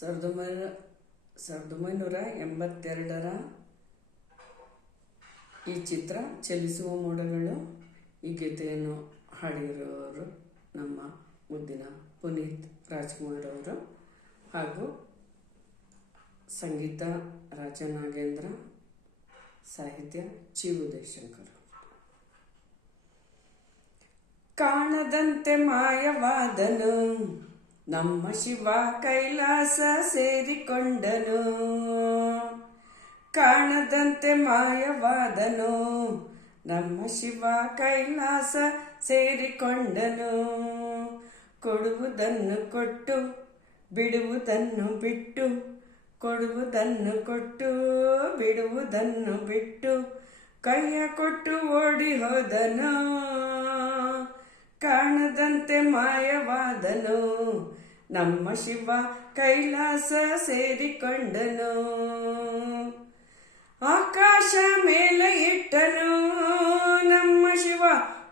1982ರ ಈ ಚಿತ್ರ ಚಲಿಸುವ ಮೋಡಗಳು. ಈ ಗೀತೆಯನ್ನು ಹಾಡಿರೋರು ನಮ್ಮ ಮುದ್ದಿನ ಪುನೀತ್ ರಾಜ್ಕುಮಾರ್ ಅವರು, ಹಾಗೂ ಸಂಗೀತ ರಾಜನಾಗೇಂದ್ರ, ಸಾಹಿತ್ಯ ಚಿ ಉದಯಶಂಕರ್. ಕಾಣದಂತೆ ಮಾಯವಾದನು ನಮ್ಮ ಶಿವ, ಕೈಲಾಸ ಸೇರಿಕೊಂಡನು. ಕಾಣದಂತೆ ಮಾಯವಾದನು ನಮ್ಮ ಶಿವ, ಕೈಲಾಸ ಸೇರಿಕೊಂಡನು. ಕೊಡುವುದನ್ನು ಕೊಟ್ಟು ಬಿಡುವುದನ್ನು ಬಿಟ್ಟು, ಕೊಡುವುದನ್ನು ಕೊಟ್ಟು ಬಿಡುವುದನ್ನು ಬಿಟ್ಟು, ಕೈಯ ಕೊಟ್ಟು ಓಡಿ ಹೋದನು. ಕಾಣದಂತೆ ಮಾಯವಾದನು ನಮ್ಮ ಶಿವ, ಕೈಲಾಸ ಸೇರಿಕೊಂಡನು. ಆಕಾಶ ಮೇಲೆ ಇಟ್ಟನು ನಮ್ಮ ಶಿವ,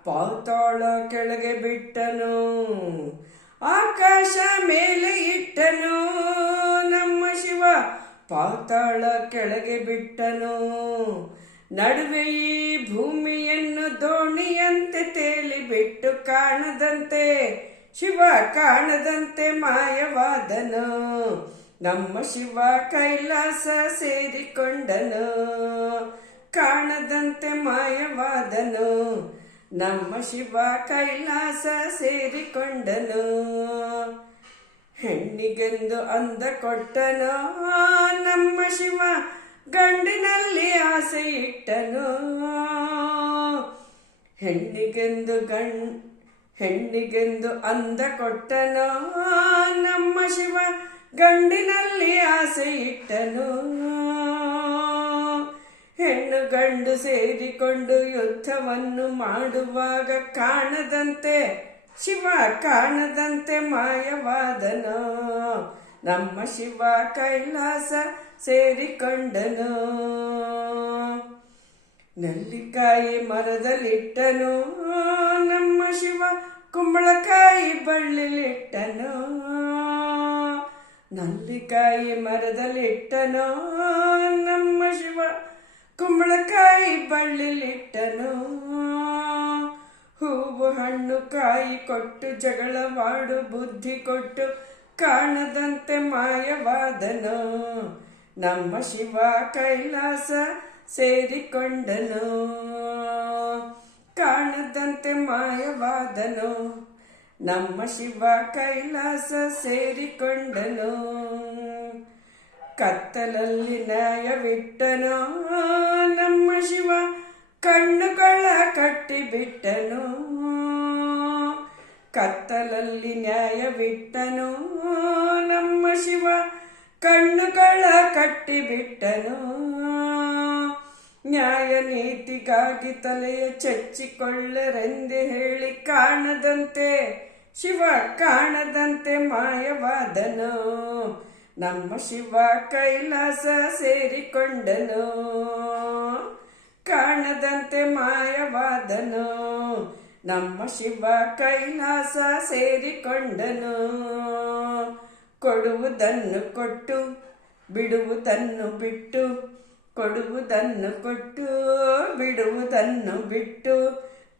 ಪಾತಾಳ ಕೆಳಗೆ ಬಿಟ್ಟನು. ಆಕಾಶ ಮೇಲೆ ಇಟ್ಟನು ನಮ್ಮ ಶಿವ, ಪಾತಾಳ ಕೆಳಗೆ ಬಿಟ್ಟನು. ನಡುವೆ ಈ ಭೂಮಿಯನ್ನು ದೋಣಿಯಂತೆ ತೇಲಿಬಿಟ್ಟು, ಕಾಣದಂತೆ ಶಿವ, ಕಾಣದಂತೆ ಮಾಯವಾದನು ನಮ್ಮ ಶಿವ, ಕೈಲಾಸ ಸೇರಿಕೊಂಡನು. ಕಾಣದಂತೆ ಮಾಯವಾದನು ನಮ್ಮ ಶಿವ, ಕೈಲಾಸ ಸೇರಿಕೊಂಡನು. ಹೆಣ್ಣಿಗೆಂದು ಅಂದ ಕೊಟ್ಟನು ನಮ್ಮ ಶಿವ, ಗಂಡಿನಲ್ಲಿ ಆಸೆ ಇಟ್ಟನು. ಹೆಣ್ಣಿಗೆಂದು ಅಂದ ಕೊಟ್ಟನು ನಮ್ಮ ಶಿವ, ಗಂಡಿನಲ್ಲಿ ಆಸೆ ಇಟ್ಟನು. ಹೆಣ್ಣು ಗಂಡು ಸೇರಿಕೊಂಡು ಯುದ್ಧವನ್ನು ಮಾಡುವಾಗ, ಕಾಣದಂತೆ ಶಿವ, ಕಾಣದಂತೆ ಮಾಯವಾದನು ನಮ್ಮ ಶಿವ, ಕೈಲಾಸ ಸೇರಿಕೊಂಡನು. ನೆಲ್ಲಿಕಾಯಿ ಮರದಲ್ಲಿಟ್ಟನು ನಮ್ಮ ಶಿವ, ಕುಂಬಳಕಾಯಿ ಬಳ್ಳಿಲಿಟ್ಟನು. ನಲ್ಲಿಕಾಯಿ ಮರದಲ್ಲಿಟ್ಟನು ನಮ್ಮ ಶಿವ, ಕುಂಬಳಕಾಯಿ ಬಳ್ಳಿಲಿಟ್ಟನು. ಹೂವು ಹಣ್ಣು ಕಾಯಿ ಕೊಟ್ಟು ಜಗಳವಾಡು ಬುದ್ಧಿ ಕೊಟ್ಟು, ಕಾಣದಂತೆ ಮಾಯವಾದನು ನಮ್ಮ ಶಿವ, ಕೈಲಾಸ ಸೇರಿಕೊಂಡನು. ಕಾಣದಂತೆ ಮಾಯವಾದನು ನಮ್ಮ ಶಿವ, ಕೈಲಾಸ ಸೇರಿಕೊಂಡನು. ಕತ್ತಲಲ್ಲಿ ನ್ಯಾಯವಿಟ್ಟನು ನಮ್ಮ ಶಿವ, ಕಣ್ಣುಗಳ ಕಟ್ಟಿಬಿಟ್ಟನು. ಕತ್ತಲಲ್ಲಿ ನ್ಯಾಯವಿಟ್ಟನು ನಮ್ಮ ಶಿವ, ಕಣ್ಣುಗಳ ಕಟ್ಟಿಬಿಟ್ಟನು. ನ್ಯಾಯ ನೀತಿಗಾಗಿ ತಲೆಯ ಚಚ್ಚಿಕೊಳ್ಳರೆಂದು ಹೇಳಿ, ಕಾಣದಂತೆ ಶಿವ, ಕಾಣದಂತೆ ಮಾಯವಾದನು ನಮ್ಮ ಶಿವ, ಕೈಲಾಸ ಸೇರಿಕೊಂಡನು. ಕಾಣದಂತೆ ಮಾಯವಾದನು ನಮ್ಮ ಶಿವ, ಕೈಲಾಸ ಸೇರಿಕೊಂಡನು. ಕೊಡುವುದನ್ನು ಕೊಟ್ಟು ಬಿಡುವುದನ್ನು ಬಿಟ್ಟು, ಕೊಡುವುದನ್ನು ಕೊಟ್ಟು ಬಿಡುವುದನ್ನು ಬಿಟ್ಟು,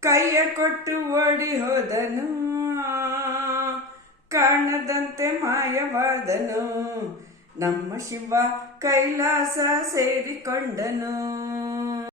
ಕೈಯ ಕೊಟ್ಟು ಓಡಿ ಹೋದನು. ಕಾಣದಂತೆ ಮಾಯವಾದನು ನಮ್ಮ ಶಿವ, ಕೈಲಾಸ ಸೇರಿಕೊಂಡನು.